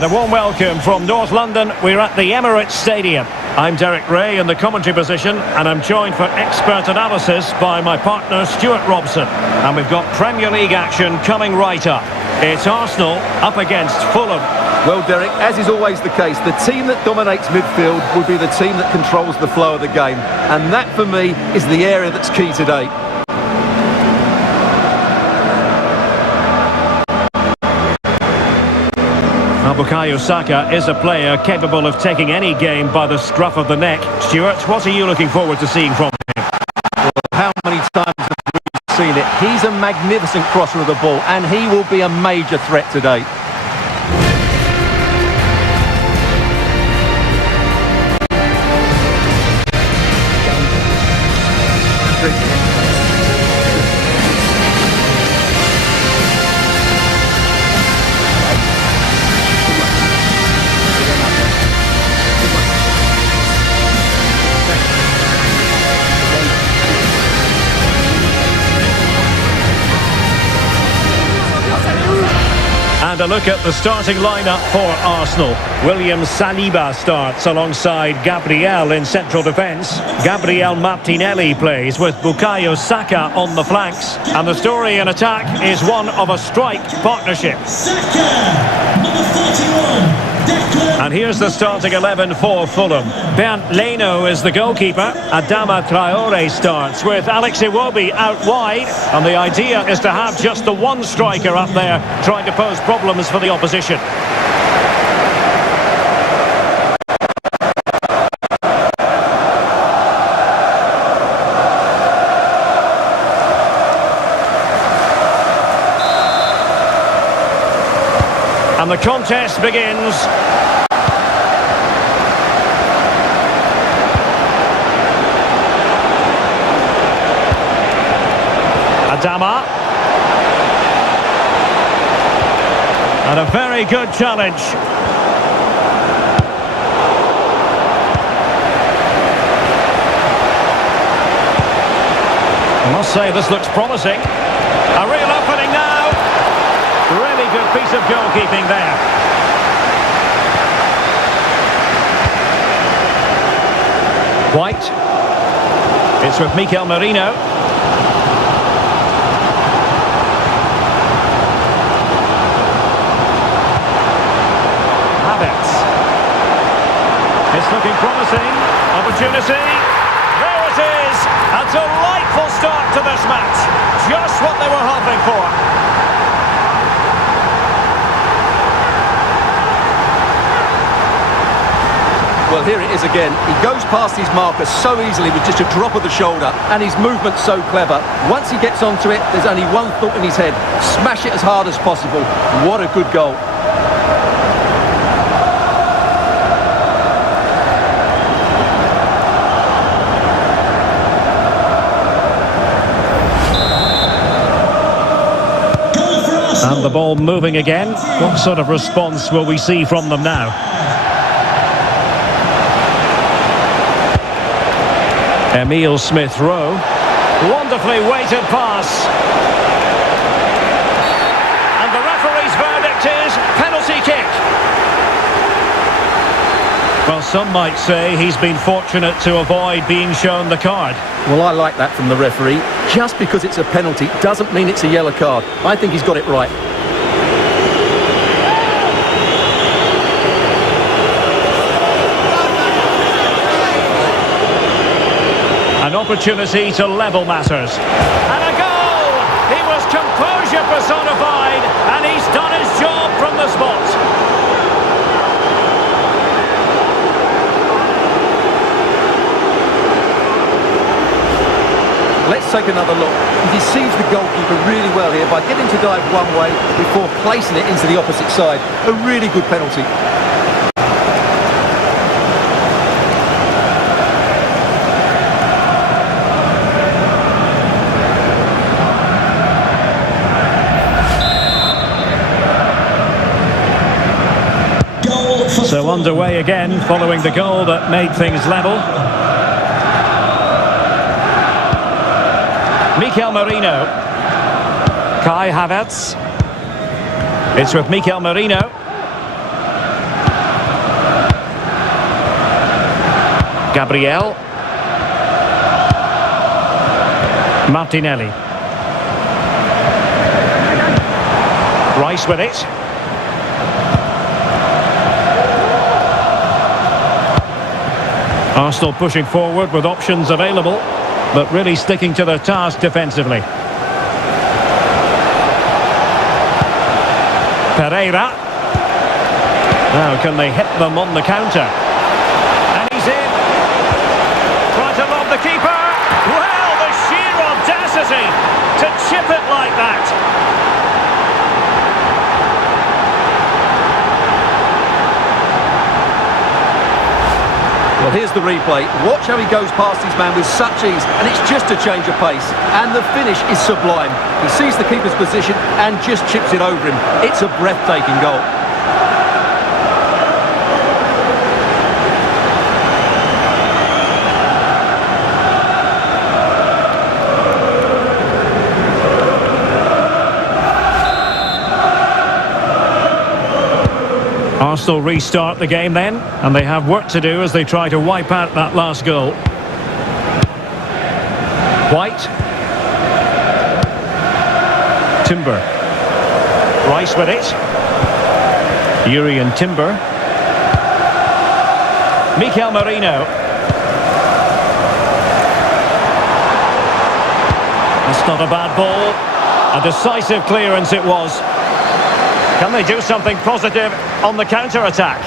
And a warm welcome from North London. We're at the Emirates Stadium. I'm Derek Ray in the commentary position, and I'm joined for expert analysis by my partner Stuart Robson. And we've got Premier League action coming right up. It's Arsenal up against Fulham. Well, Derek, as is always the case, the team that dominates midfield will be the team that controls the flow of the game. And that, for me, is the area that's key today. Bukayo Saka is a player capable of taking any game by the scruff of the neck. Stuart, what are you looking forward to seeing from him? Well, how many times have we seen it? He's a magnificent crosser of the ball, and he will be a major threat today. And a look at the starting lineup for Arsenal. William Saliba starts alongside Gabriel in central defence. Gabriel Martinelli plays with Bukayo Saka on the flanks. And the story in attack is one of a strike partnership. Saka, number 41. And here's the starting 11 for Fulham. Bernd Leno is the goalkeeper. Adama Traore starts with Alex Iwobi out wide. And the idea is to have just the one striker up there trying to pose problems for the opposition. And the contest begins. Adama. And a very good challenge. I must say this looks promising. A real opening now. Really good piece of goalkeeping there. White. It's with Mikel Merino. It's looking promising. Opportunity. There it is. A delightful start to this match. Just what they were hoping for. Well, here it is again. He goes past his marker so easily with just a drop of the shoulder, and his movement's so clever. Once he gets onto it, there's only one thought in his head. Smash it as hard as possible. What a good goal. And the ball moving again. What sort of response will we see from them now? Emile Smith-Rowe. Wonderfully weighted pass. And the referee's verdict is penalty kick. Well, some might say he's been fortunate to avoid being shown the card. Well, I like that from the referee. Just because it's a penalty doesn't mean it's a yellow card. I think he's got it right. An opportunity to level matters. And a goal! He was composure personified, and he's done his job from the spot. Let's take another look. He deceives the goalkeeper really well here by getting to dive one way before placing it into the opposite side. A really good penalty. So underway again following the goal that made things level. Mikel Merino. Kai Havertz. It's with Mikel Merino. Gabriel. Martinelli. Rice with it. Arsenal pushing forward with options available, but really sticking to their task defensively. Pereira. Now can they hit them on the counter? And he's in. Trying to lob the keeper. Well, the sheer audacity to chip it like that. Well, here's the replay. Watch how he goes past his man with such ease, and it's just a change of pace. And the finish is sublime. He sees the keeper's position and just chips it over him. It's a breathtaking goal. Arsenal restart the game then, and they have work to do as they try to wipe out that last goal. White. Timber. Rice with it. Yuri and Timber. Mikel Merino. That's not a bad ball. A decisive clearance it was. Can they do something positive on the counter-attack?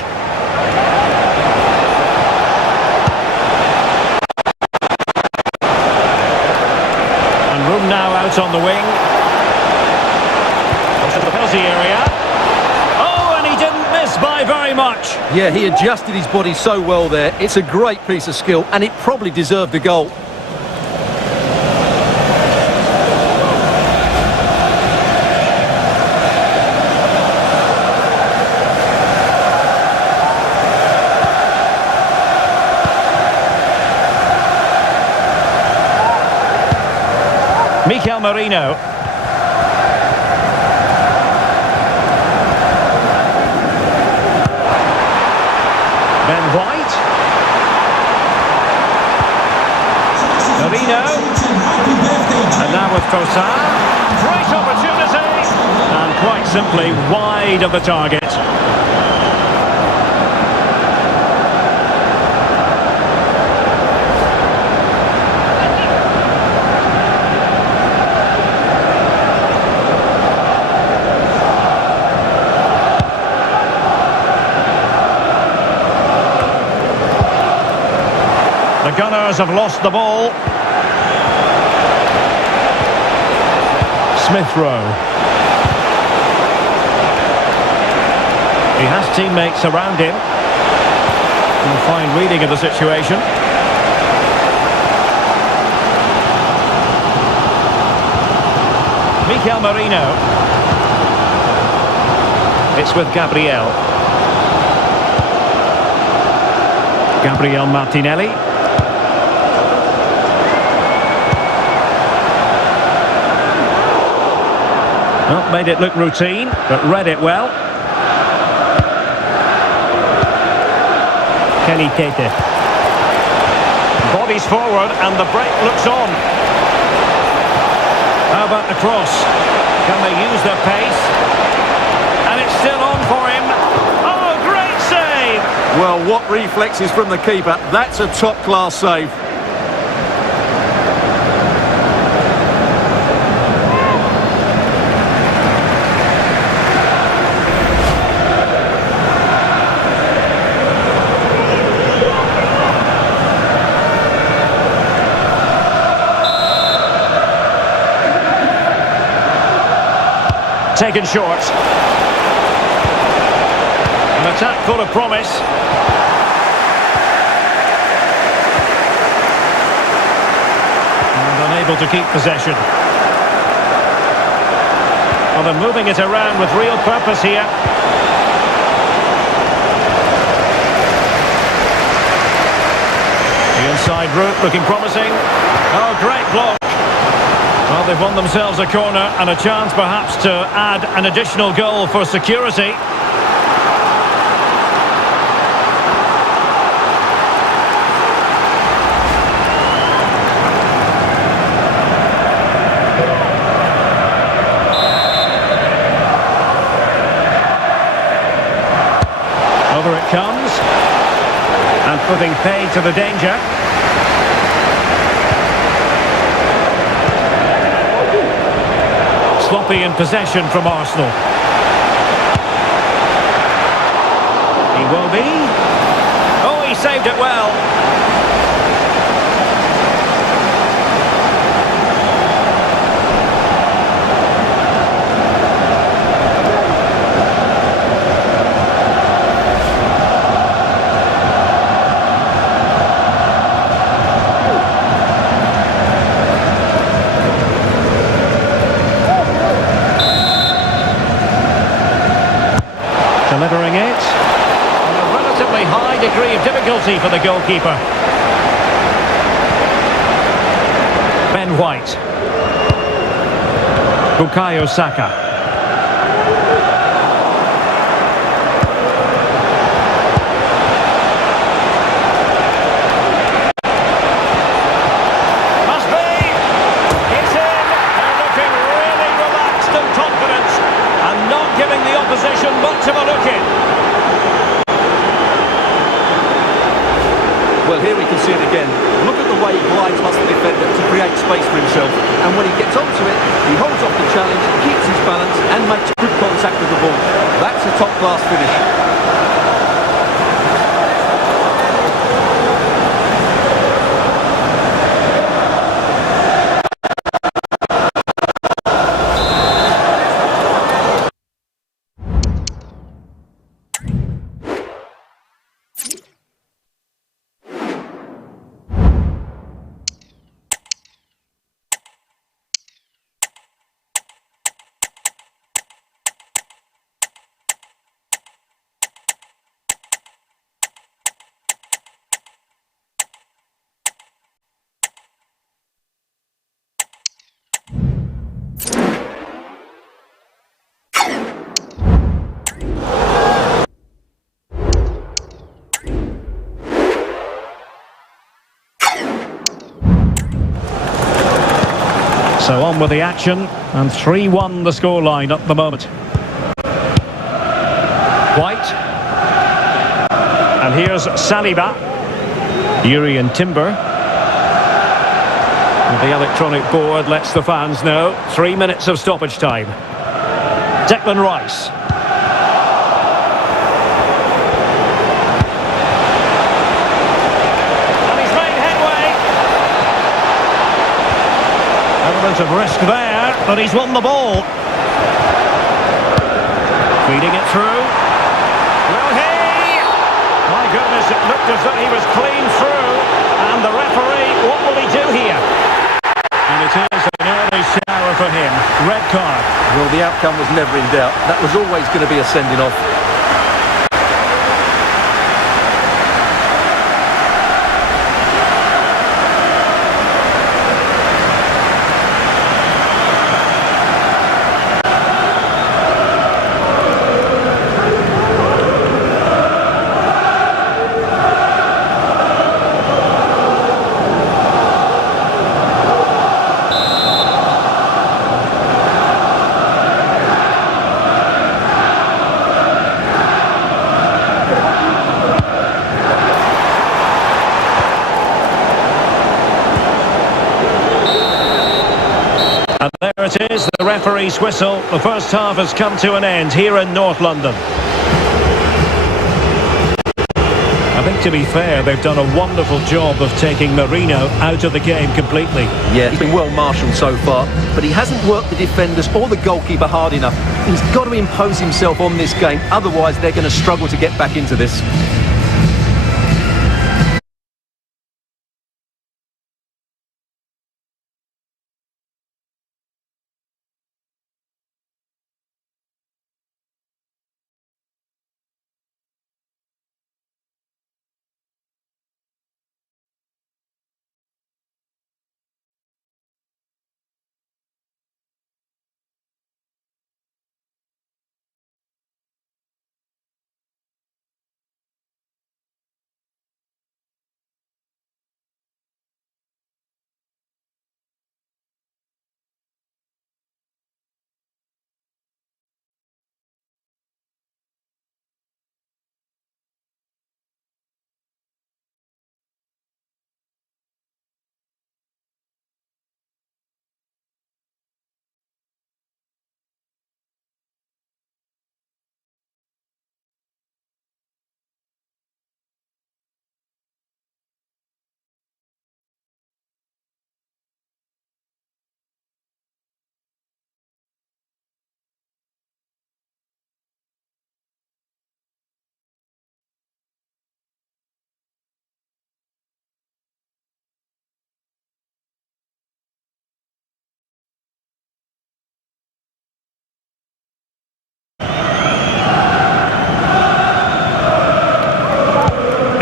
And room now out on the wing. To the penalty area. Oh, and he didn't miss by very much. Yeah, he adjusted his body so well there. It's a great piece of skill, and it probably deserved a goal. Mikel Merino. Ben White. Merino. And now with Trossard. Great opportunity. And quite simply wide of the target. The Gunners have lost the ball. Smith Rowe. He has teammates around him. And a fine reading of the situation. Mikel Merino. It's with Gabriel. Gabriel Martinelli. Well, made it look routine, but read it well. Kenny Keita. Bodies forward and the break looks on. How about the cross? Can they use their pace? And it's still on for him. Oh, great save! Well, what reflexes from the keeper. That's a top-class save. Taken short. An attack full of promise. And unable to keep possession. Well, they're moving it around with real purpose here. The inside route looking promising. Oh, great block. Well, they've won themselves a corner and a chance perhaps to add an additional goal for security. putting pay to the danger. Sloppy in possession from Arsenal. He will be. Oh, he saved it well. Delivering it. And a relatively high degree of difficulty for the goalkeeper. Ben White. Bukayo Saka. Must be. It's in. They're looking really relaxed and confident and not giving the opposition much of a look in. Well, here we can see it again. Look at the way he glides past the defender to create space for himself. And when he gets onto it, he holds off the challenge, keeps his balance and makes good contact with the ball. That's a top-class finish. So on with the action, and 3-1 the scoreline at the moment. White. And here's Saliba. Yuri and Timber. And the electronic board lets the fans know 3 minutes of stoppage time. Declan Rice. Of risk there, but he's won the ball. Feeding it through. Will he? My goodness, it looked as though he was clean through. And the referee, what will he do here? And it is an early shower for him. Red card. Well, the outcome was never in doubt. That was always going to be a sending off. And there it is, the referee's whistle. The first half has come to an end here in North London. I think, to be fair, they've done a wonderful job of taking Marino out of the game completely. Yeah, he's been well marshalled so far, but he hasn't worked the defenders or the goalkeeper hard enough. He's got to impose himself on this game, otherwise they're going to struggle to get back into this.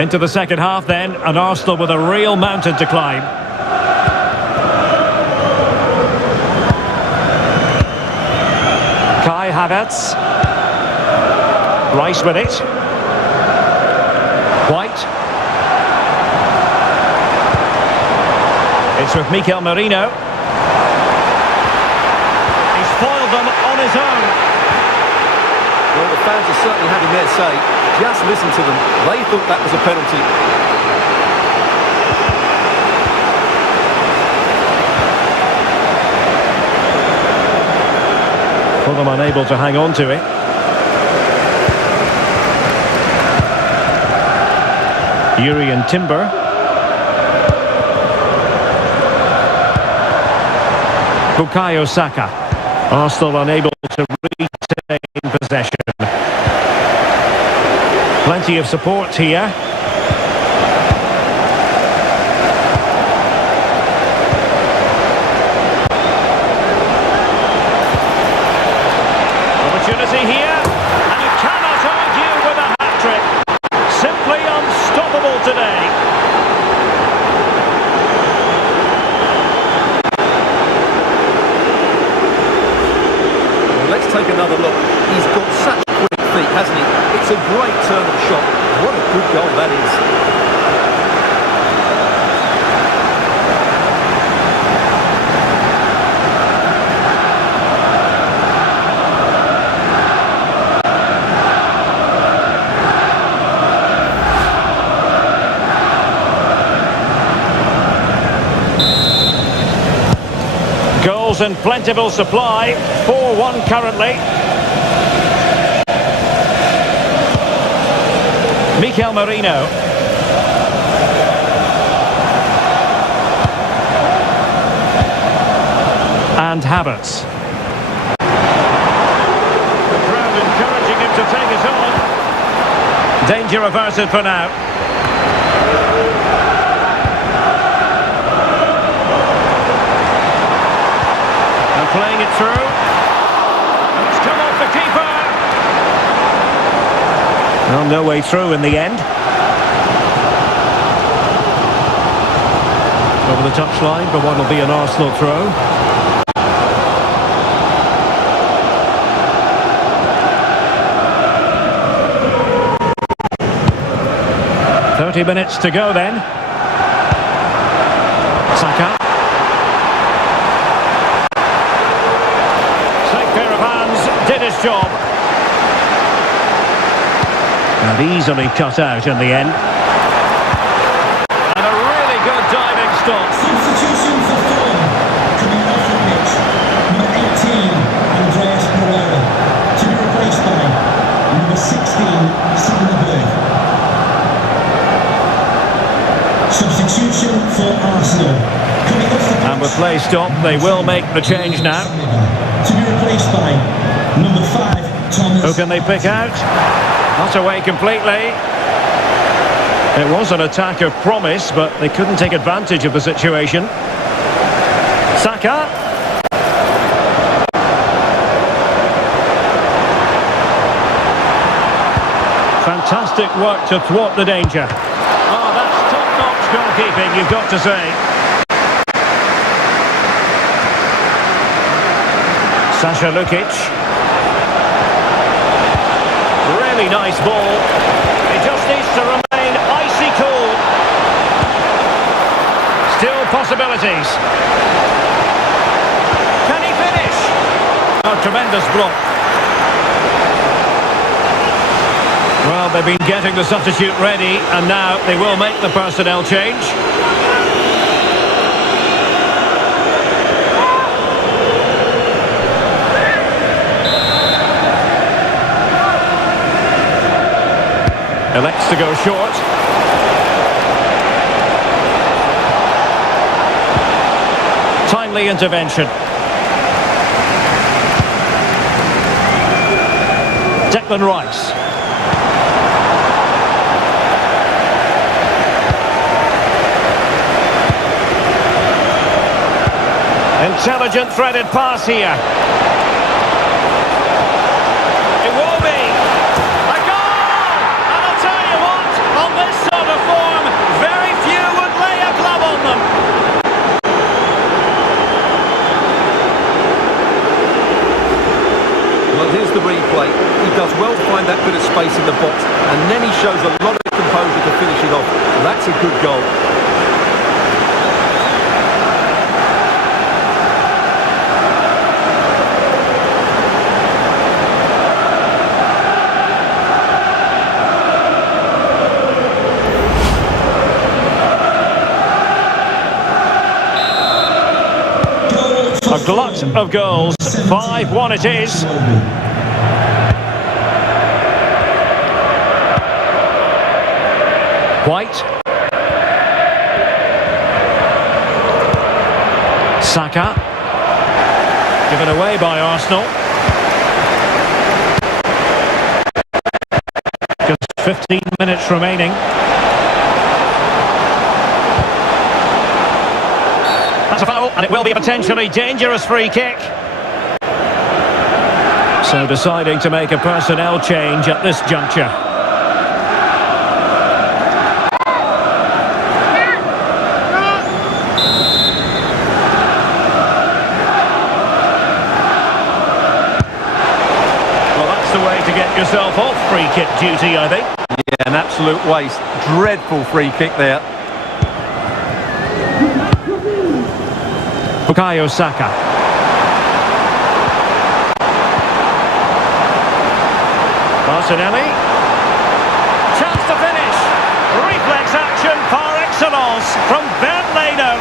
Into the second half then, and Arsenal with a real mountain to climb. Kai Havertz. Rice with it. White. It's with Mikel Merino. He's foiled them on his own. Well, the fans are certainly having their say. Just listen to them. They thought that was a penalty. Fulham unable to hang on to it. Urian Timber. Bukayo Saka. Arsenal unable to retain possession. Plenty of support here. Opportunity here, and you cannot argue with a hat-trick. Simply unstoppable today. Well, let's take another look. He's got such quick feet, hasn't he? It's a great turn of shot. What a good goal that is. Goals in plentiful supply. 4-1 currently. Mikel Merino. And Havertz. The crowd encouraging him to take it on. Danger averted for now. And playing it through. And it's come off the keeper. Well, no way through in the end. Over the touchline, but one will be an Arsenal throw. "30 minutes to go then." Saka. Safe pair of hands, did his job. And easily cut out in the end. And a really good diving stop. Substitution for Fulham. Coming off the pitch, number 18, Andreas Pereira, to be replaced by number 16, Sander Berg. Substitution for Arsenal. Coming off the pitch, And with play stopped, they will make the change now. to be replaced by number 5, Thomas. Who can they pick out? Not away completely. It was an attack of promise, but they couldn't take advantage of the situation. Saka. Fantastic work to thwart the danger. Oh, that's top-notch goalkeeping, you've got to say. Sasha Lukic. Really nice ball. It just needs to remain icy cool. Still possibilities. Can he finish? Oh, tremendous block. Well, they've been getting the substitute ready, and now they will make the personnel change. Elects to go short. Timely intervention. Declan Rice. Intelligent threaded pass here. It will be a goal! And I'll tell you what, on this sort of the replay. He does well to find that bit of space in the box, and then he shows a lot of composure to finish it off. That's a good goal. A glut of goals. 5-1 it is. White. Saka. Given away by Arsenal. Just 15 minutes remaining. That's a foul, and it will be a potentially dangerous free kick. So deciding to make a personnel change at this juncture. Well, that's the way to get yourself off free kick duty, I think. Yeah, an absolute waste. Dreadful free kick there. Bukayo Saka. Martinelli. Chance to finish. Reflex action par excellence from Bernardo.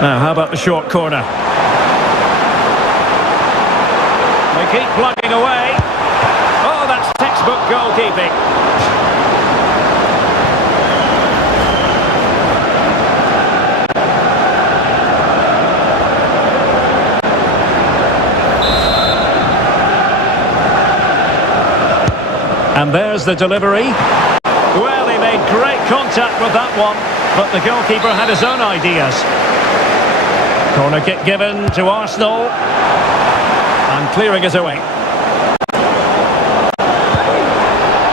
Now, how about the short corner? They keep plugging away. Oh, that's textbook goalkeeping. And there's the delivery. Well, he made great contact with that one, but the goalkeeper had his own ideas. Corner kick given to Arsenal. And clearing is away.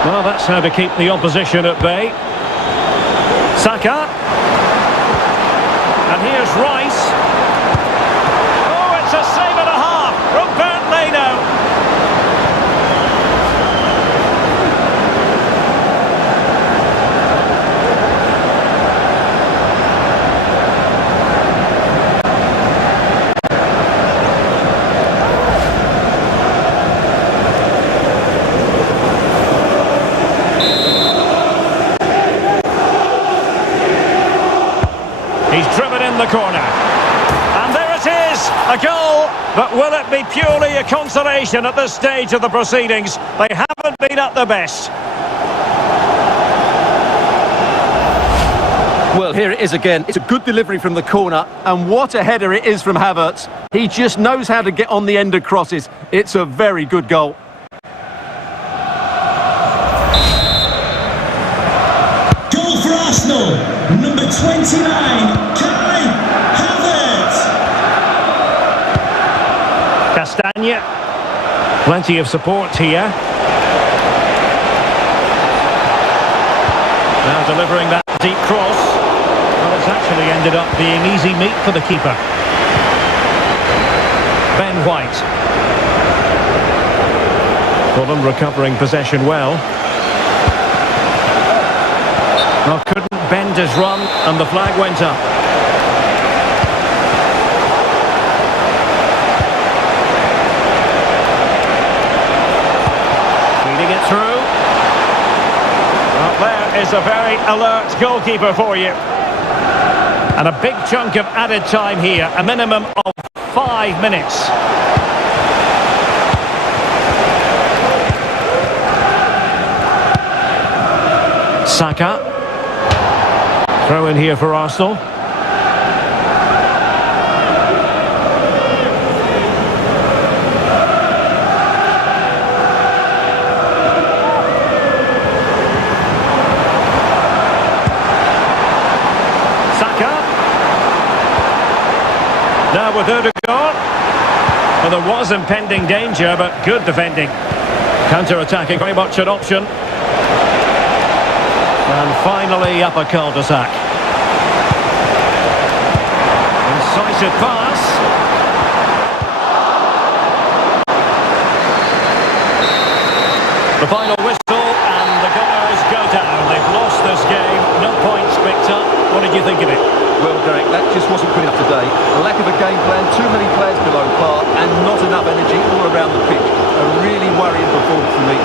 Well, that's how to keep the opposition at bay. Saka. And here's Rice. Oh, it's a save and a half from Bernardo. He's driven in the corner. And there it is, a goal. But will it be purely a consolation at this stage of the proceedings? They haven't been at their best. Well, here it is again. It's a good delivery from the corner, and what a header it is from Havertz. He just knows how to get on the end of crosses. It's a very good goal. Goal for Arsenal, number 29, Kai Havertz. Castagne. Plenty of support here. Now delivering that deep cross. Well, it's actually ended up being easy meat for the keeper. Ben White. Fulham recovering possession well. Well, couldn't bend his run, and the flag went up. Feeding it through. Well, there is a very alert goalkeeper for you. And a big chunk of added time here, a minimum of 5 minutes. Saka. Throw in here for Arsenal. Saka. Now with Odegaard. Well, there was impending danger, but good defending. Counter-attacking, very much an option. And finally, up a cul-de-sac. Incisive pass. The final whistle, and the Gunners go down. They've lost this game. No points picked up. What did you think of it? Well, Derek, that just wasn't good enough today. A lack of a game plan, too many players below par, and not enough energy all around the pitch. A really worrying performance for me.